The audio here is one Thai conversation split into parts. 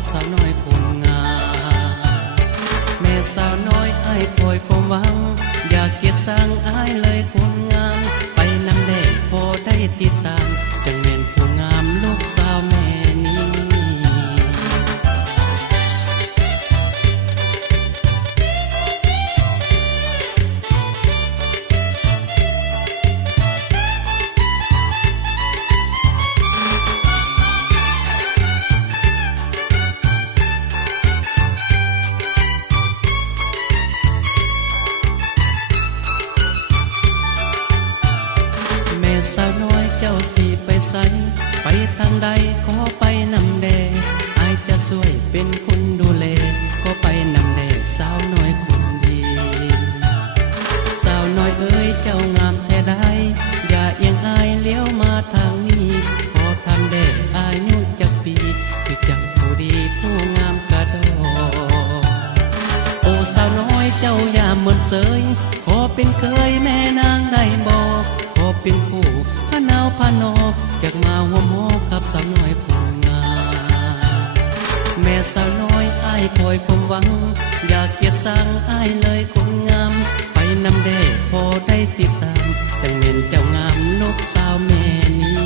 กับสาวน้อยคนงามแม่สาวน้อยอ้ายคอยความหวังอยากเกียรติสร้างอ้ายเลยคนงามไปนำแด่พอได้ติดตามจังแม่นผู้งามลูกสาวแม่นี้ไปทางใดขอไปนำแด่อายจะช่วยเป็นคนดูแลขอไปนำแด่สาวน้อยคนดีสาวน้อยเอ้ยเจ้างามแท้ได้อย่าเอียงอายเลี้ยวมาทางนี้ขอทำแด่อายุจักปีคือจังผู้ดีผู้งามกระดอโอ้สาวน้อยเจ้าอย่าเหมือนเสยขอเป็นเคยแม่นางได้บอกขอเป็นผู้พะนาวพะนอกจากมาหัวหมอกับสาวน้อยคนงามแม่สาวน้อยอ้ายคอยความหวังอยากเกียรติสร้างอ้ายเลยคนงามไปนำแด่พอได้ติดตามจังเห็นเจ้างามลูกสาวแม่นี้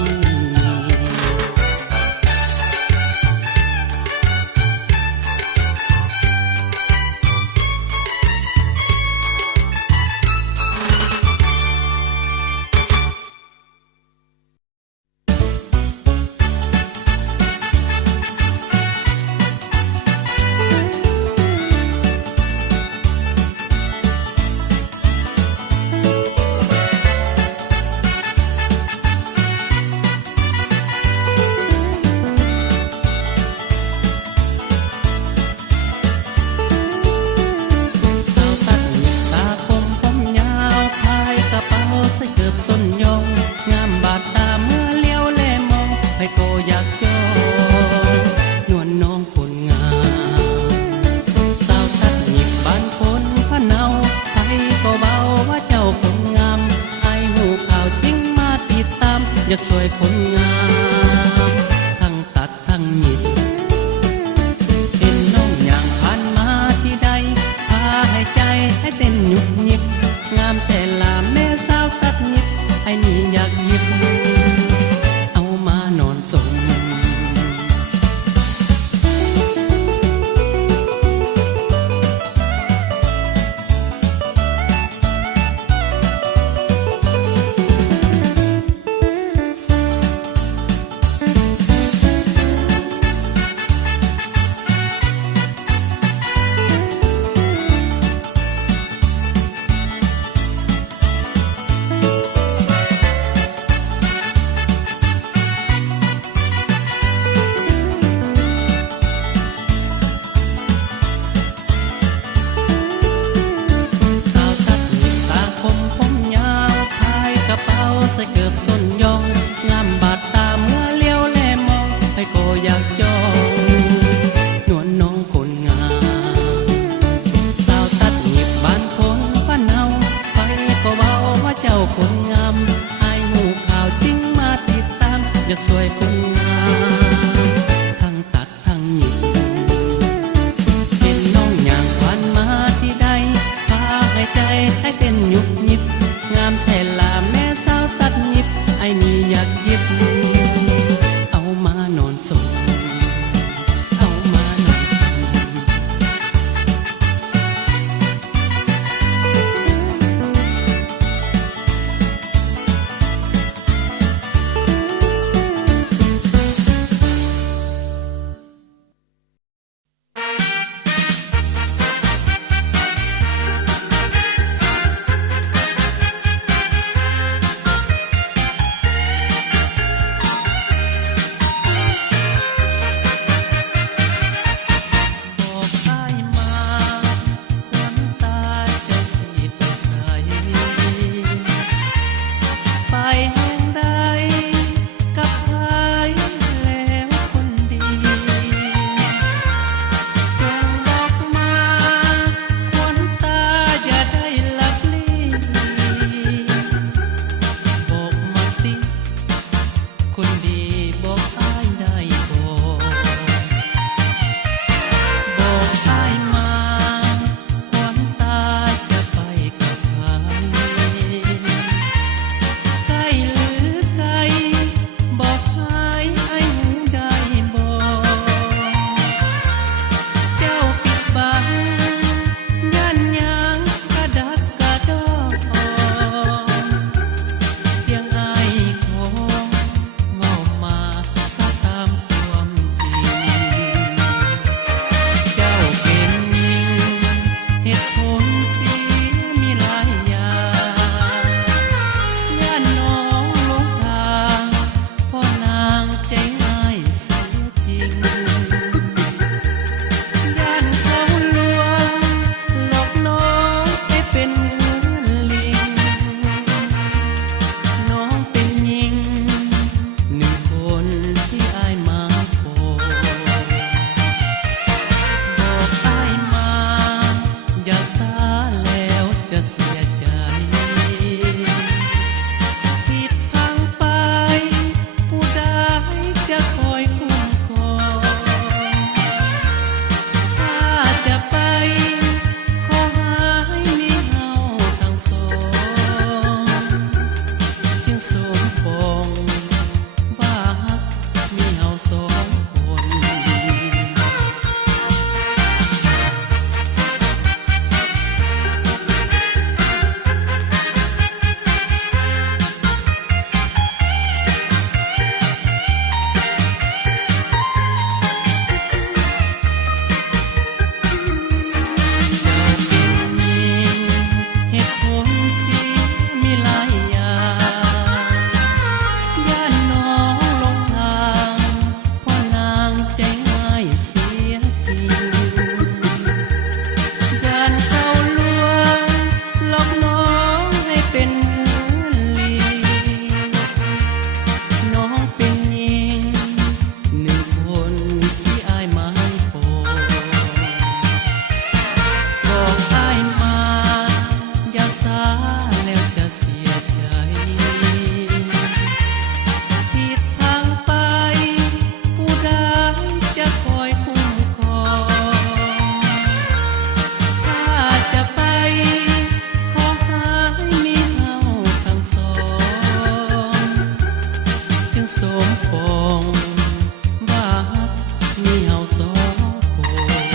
สองคน เ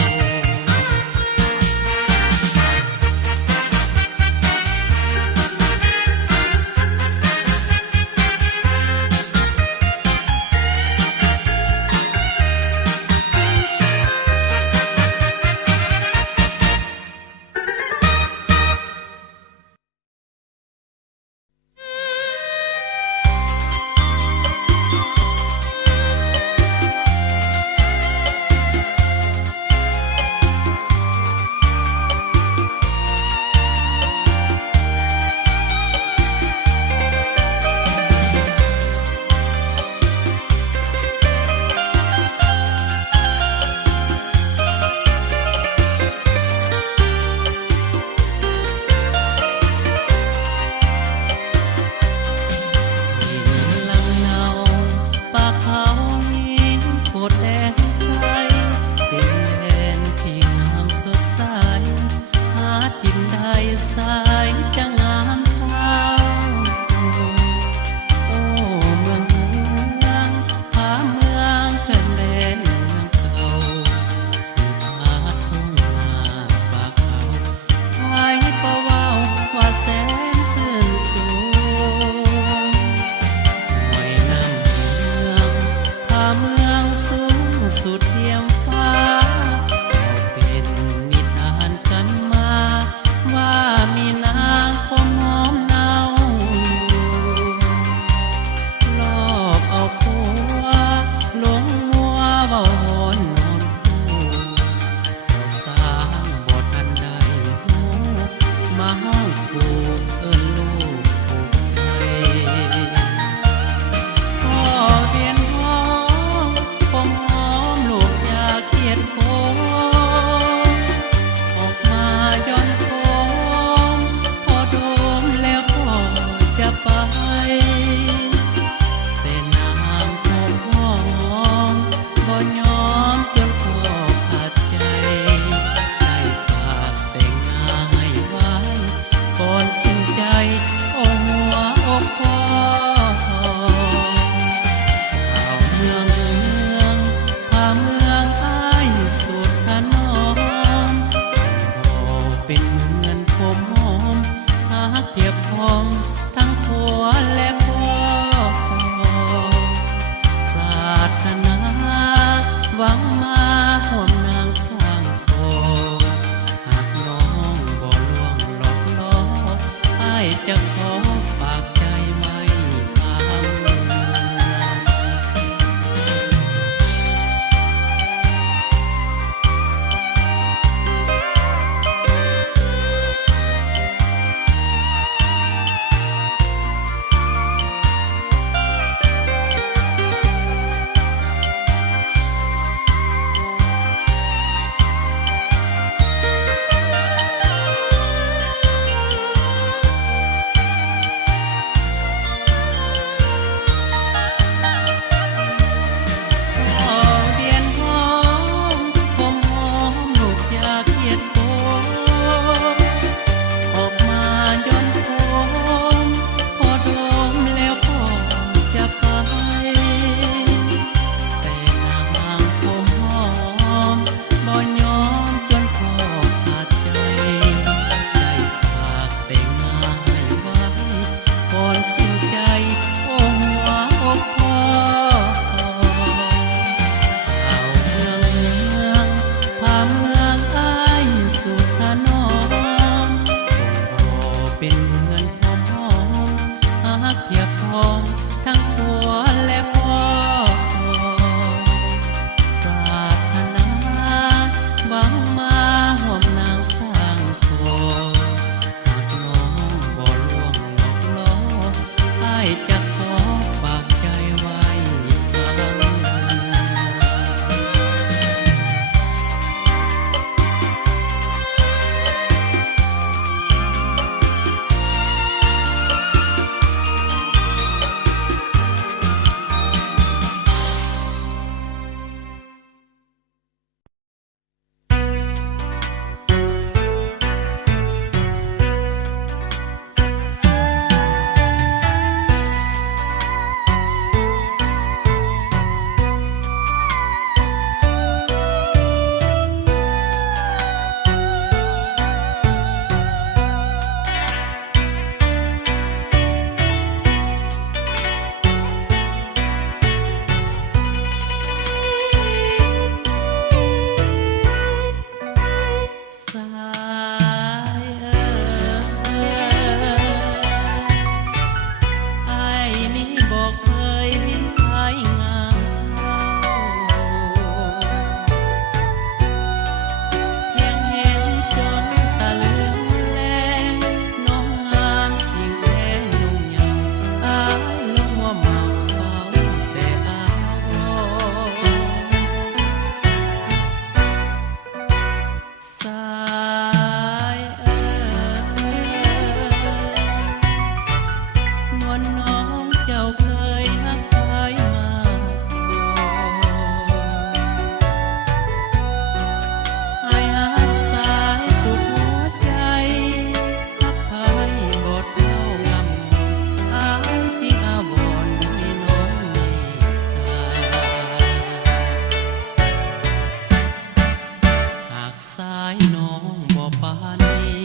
ายน้องบ่ปานนี้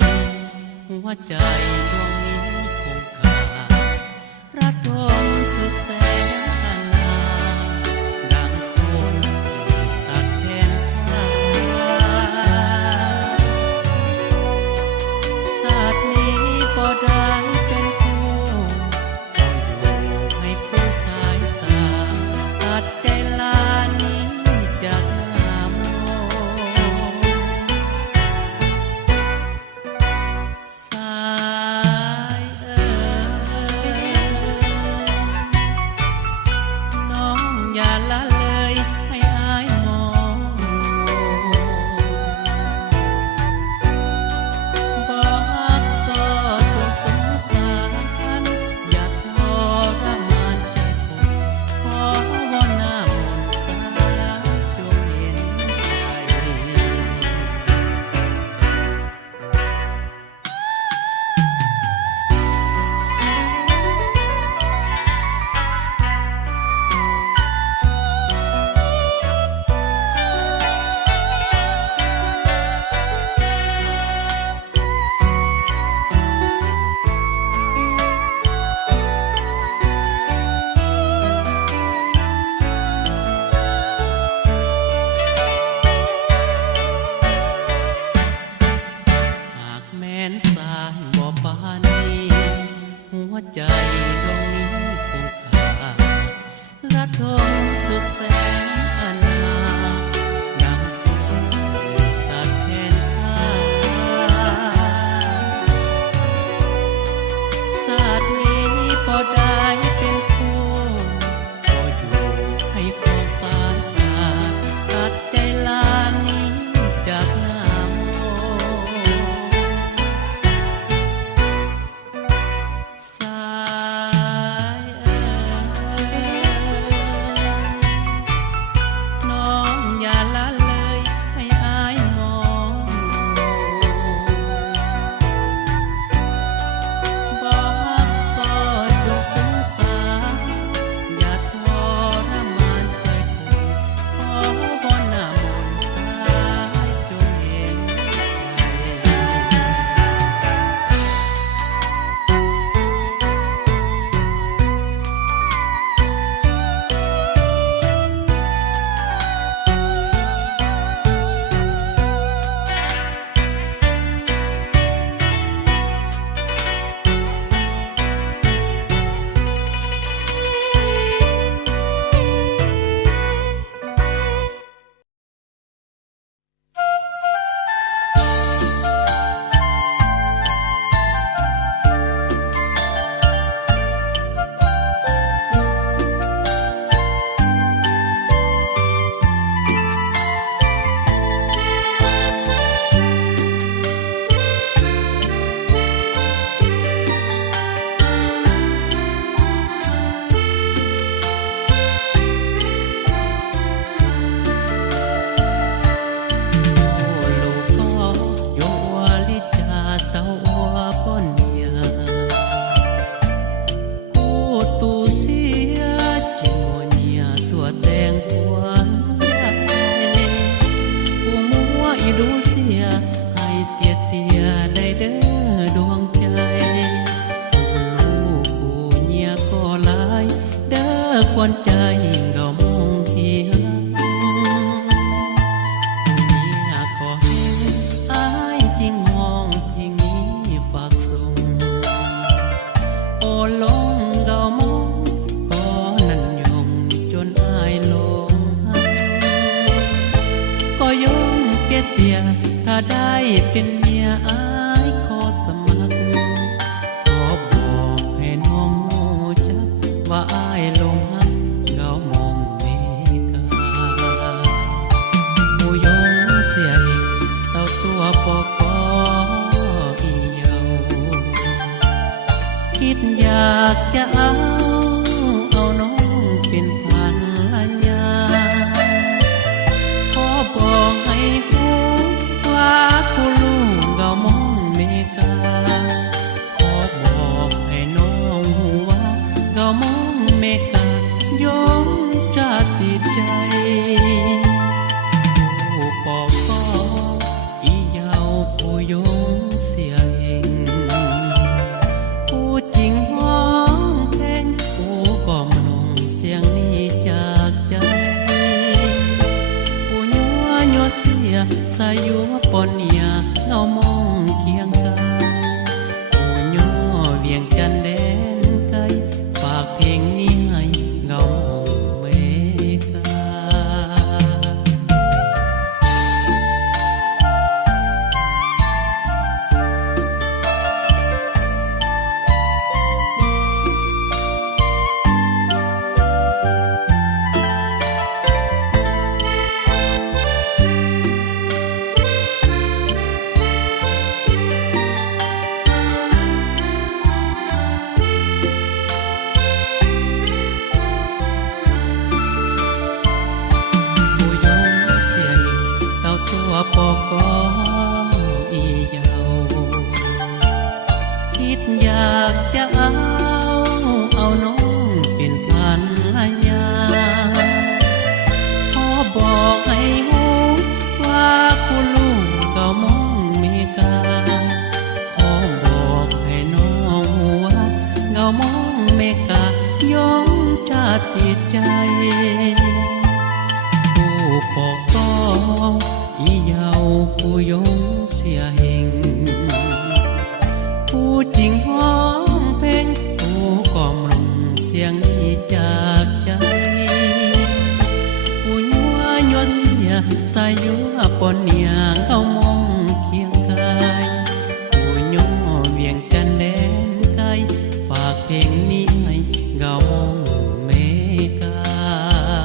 หัวใจดวงนี้คงขาดระทมสุดแสนอาลาดังคนตัดแขนขาศาสตร์นี้บ่ได้เป็นคู่ก็อยู่ให้ผู้สายตาตัดใจลานี้จากหน้ามองสายน้องอย่าละเลยให้อายมองบอกก็จงสงสารอย่าทรมานใจผมขอวอนหน้ามนต์สาจงเห็นใจ หากแม้นสายบ่ปานนี้หัวใจดวงนี้คงขาดระทมสุดแสนอันลาดังคนถูกตัดแขนขาศาสตร์นี้บ่ได้เป็นคู่ก็อยู่ให้ของสายตาตัดใจลานี้จากหน้ามองสายน้องอย่าละเลยให้อายมองบอกก็จงสงสารอย่าทรมานใจคนขอวอนหน้ามนต์สายจงเห็นใจ ควรใจเรามองเพียงอยากขอให้อายจริงมองเพลงนี้ฝากส่งโอ้ลงเดามองก็นั่นยงจนอายลงก็ยงเตี้ยเตี้ยถ้าได้เป็นเมียอายขอสมัครขอบอกให้น้องรู้จักว่าอายลงหักเงามองเมกาผู้ยงเสียอีกเต่าตัวปอกอีเยาคิดอยากจะเอาน้องเป็นพันยาขอบอกให้รู้ว่าผู้ลูกเงามองเมกาขอบอกให้น้องรู้ว่าเงามองเมกายงจะติดใจผู้ปอกอีเย ยสายุปนเนียเงามองเคียงกายผู้ย่อเวียงจันทน์แดนไกลฝากเพลงนี้ให้เงามองเมกา ผู้ยงเสียอีกเอาตัวปอกออีเหยาคิดอยากจะเอาน้องเป็นพันละยาขอบอกให้หูว่าคุณลุงก็มองเมกาขอบอกให้น้องว่าเงามองเมกายงชาติใจ ผู้ปกครองอีเหยาผู้ยงเสียเหงผู้จริงห้องเพลงผู้กล่อมลงเสียงนี้จากใจผู้ยัวเสียสายุปนเนียเขามองเคียงกายผู้ย่อเวียงจันทน์แดนไกลฝากเพลงนี้ให้เงามองเมกา ค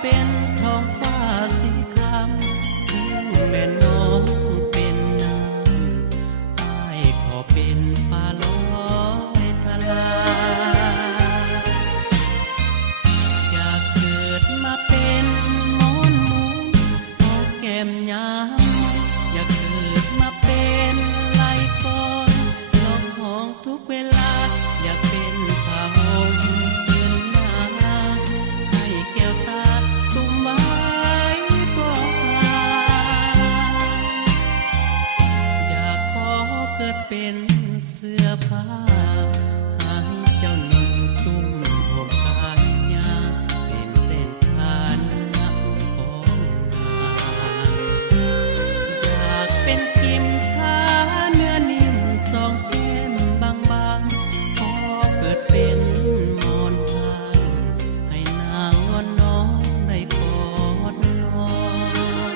เป็นท้องฟ้าสีครามถึงแม่น้องเป็นน้ำอ้ายขอเป็นปลาลอยทลาอยากเกิดมาเป็นมอนหมูหอมแก้มยามอยากเกิดมาเป็นไหลกอน ห้องทุกเวลาอยากเป็นผ้าห่มยืนหน้าให้แก้วตาตุ้มไว้บอกลาอยากขอเกิดเป็นเสื้อผ้าให้เจ้าหนุ่มตุ้มห่มกายยาเป็นแป้งทาเนื้อของนางอยากเป็นกิมทาเนื้อนิ่มสองแก้มบางๆขอเกิดเป็นมอนทางให้นางงอนน้องได้กอดน้อง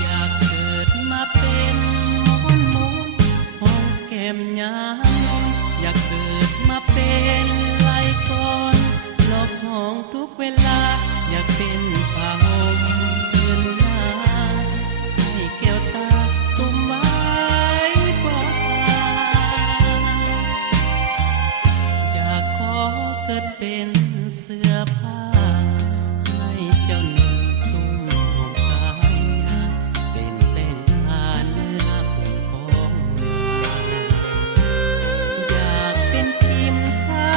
อยากเกิดมาเป็นมอนหมูหอมแก้มยามอยากเกิดมาเป็นไหลก่อนหลอกห้องทุกเวลาอยากเป็นผ้าห่มยืนหน้าให้แก้วตาตุ้มไว้บอกลาอยากขอเกิดเป็นเสื้อผ้าให้เจ้าหนุ่มตุ้มห่มกายยาเป็นแป้งทาเนื้อผมของนางอยากเป็นกิมทา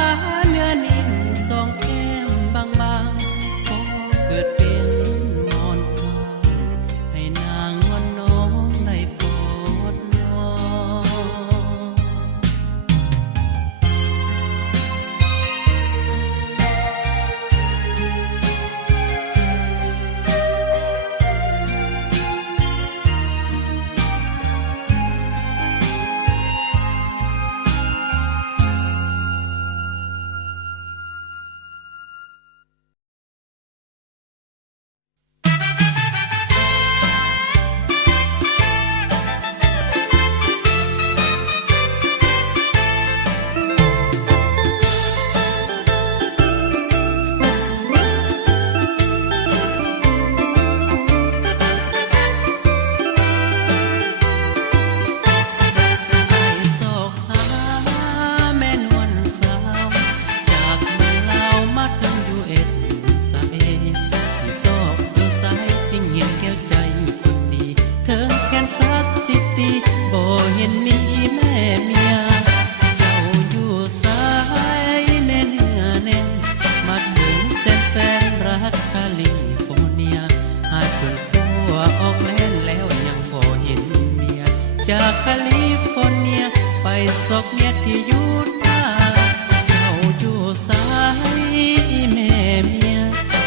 เนื้อนิ่มสองแก้มบางๆขอเกิดเป็นมอนข้างให้นางงอนน้องได้กอดน้อง จากแคลิฟอร์เนียไปซอกเมียที่ยูทาห์เจ้าอยู่สายแม่เมีย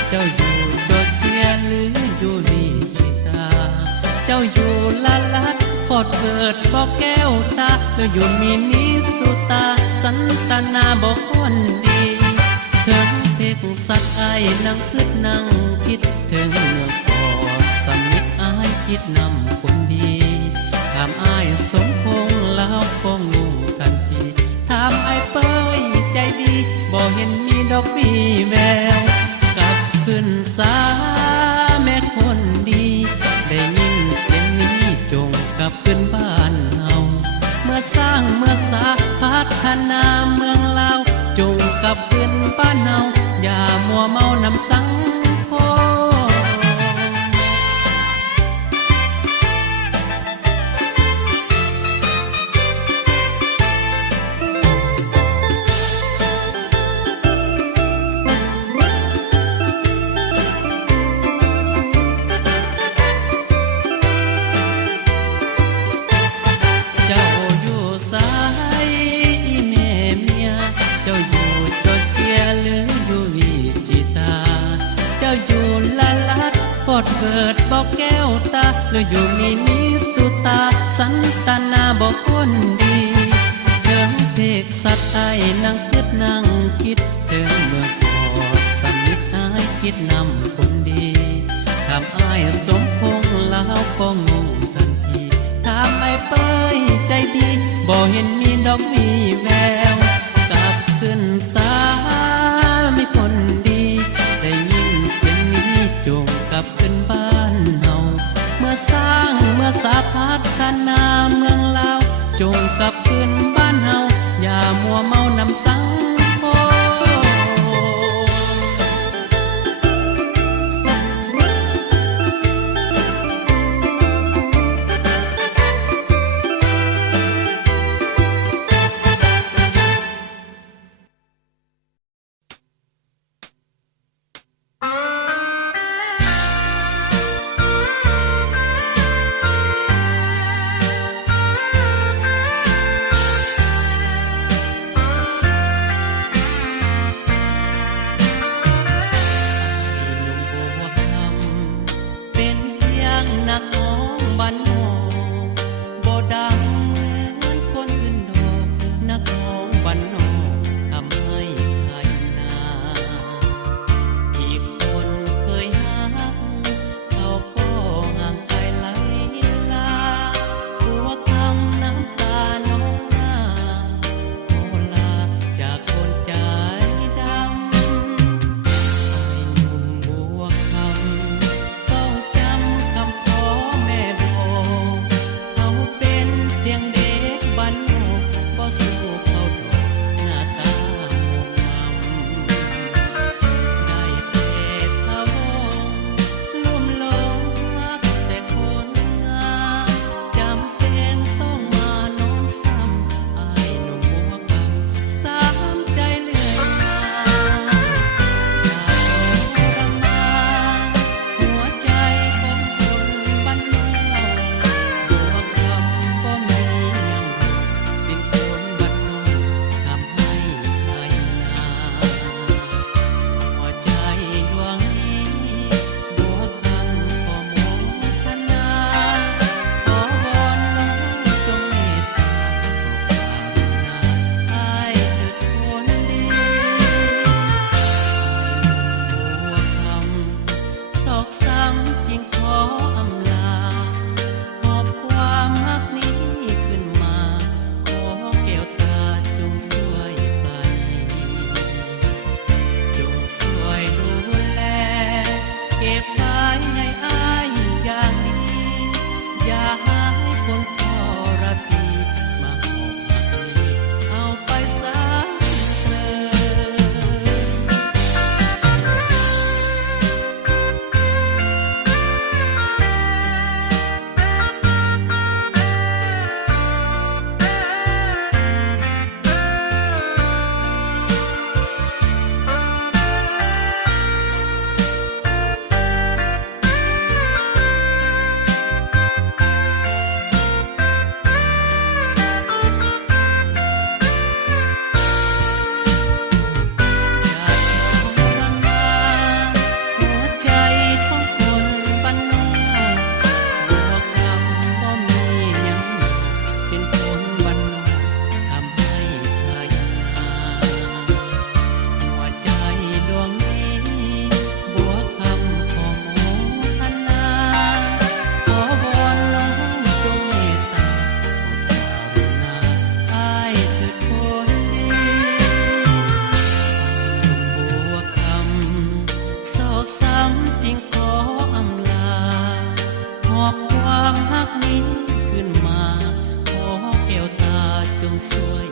เจ้าอยู่จอร์เจียหรืออยู่วิชิตาเจ้าอยู่ลาลัดฟอร์ตเวิร์ธบอกแก้วตาหรืออยู่มินนิสุตาสันตานาบอกคนดีถึงเท็กซัสไอ้นั่งคิดนั่งคิดถึงเมืองฟอร์สมิธไอ้คิดนำคนดีถามไอ้สมพงษ์แล้วคงรู้กันทีถามไอ้เป้ยใจดีบอกเห็นมีดอกมีแววกลับขึ้นสาแม่คนดีได้ยินเสียงนี้จงกลับขึ้นบ้านเฮาเมื่อสร้างเมื่อสาพัฒนาเมืองลาวจงกลับขึ้นบ้านเฮาอย่ามัวเมานำสังคมเจ้าอยู่สายแม่เมียเจ้าอยู่จอร์เจียหรืออยู่วิชิตา เกิดบอกแก้วตาหรืออยู่มีนิสุตาสันตนาบอกคนดีเถิงเพกสัตว์ไอ้นั่งคิดนั่งคิดเถิงเมื่อก่อนสมิทอ้ายคิดนำคนดีทำอ้ายสมพงษ์แล้วก็งงทันทีถามไอ้เป้ยใจดีบ่เห็นมีดอกมีแววกลับขึ้นสามีคนดีได้ยินเสียงนี้จงกลับขึ้นบ้านเฮาเมื่อสร้างเมื่อสาพัฒนาเมืองลาวจงกลับขึ้นบ้านเฮาอย่ามัวเมานำสังคมนักร้องบ้านนอกบ่ดังเหมือนคนอื่นดอกนักร้องบ้านนอกทำให้ไทยนาอีกคนเคยหักเขาก็ห่างไกลไหลลาหัวคำน้ำตาน้องหน้าขอลาจากคนใจดำไอ้หนุ่มบัวคำเฝ้าจำคำแม่บอกเขาเป็นเพียงเด็กบ้านนอกบ่สู้เขาดอกหน้าตาหมกคำได้แต่พะวงลุ่มหลงรักแต่คนงามจำเป็นต้องมาน้องซ้ำอ้ายหนุ่มบัวคำสามใจเลื่อยมาอย่าทรมานหัวใจของคนบ้านนอกบัวคำบ่มีหยังดอกเป็นคนบ้านนอกทำให้ไทยนาหัวใจดวงนี้บัวคำก็มองพนาขอวอนน้องจงเมตตาโปรดกรุณาอ้ายเถิดคนดีบัวคำ ศอกซ้ำจึงขออำลาหอบความรักนี้ขึ้นมาขอแก้วตาจงช่วยไปจงช่วยดูแลเก็บไว้ให้อ้ายอย่างดีอย่าให้คนทรพีมาหอบหักนี้เอาไปสาเลยความรักนี้ขึ้นมาขอแก้วตาจงช่วย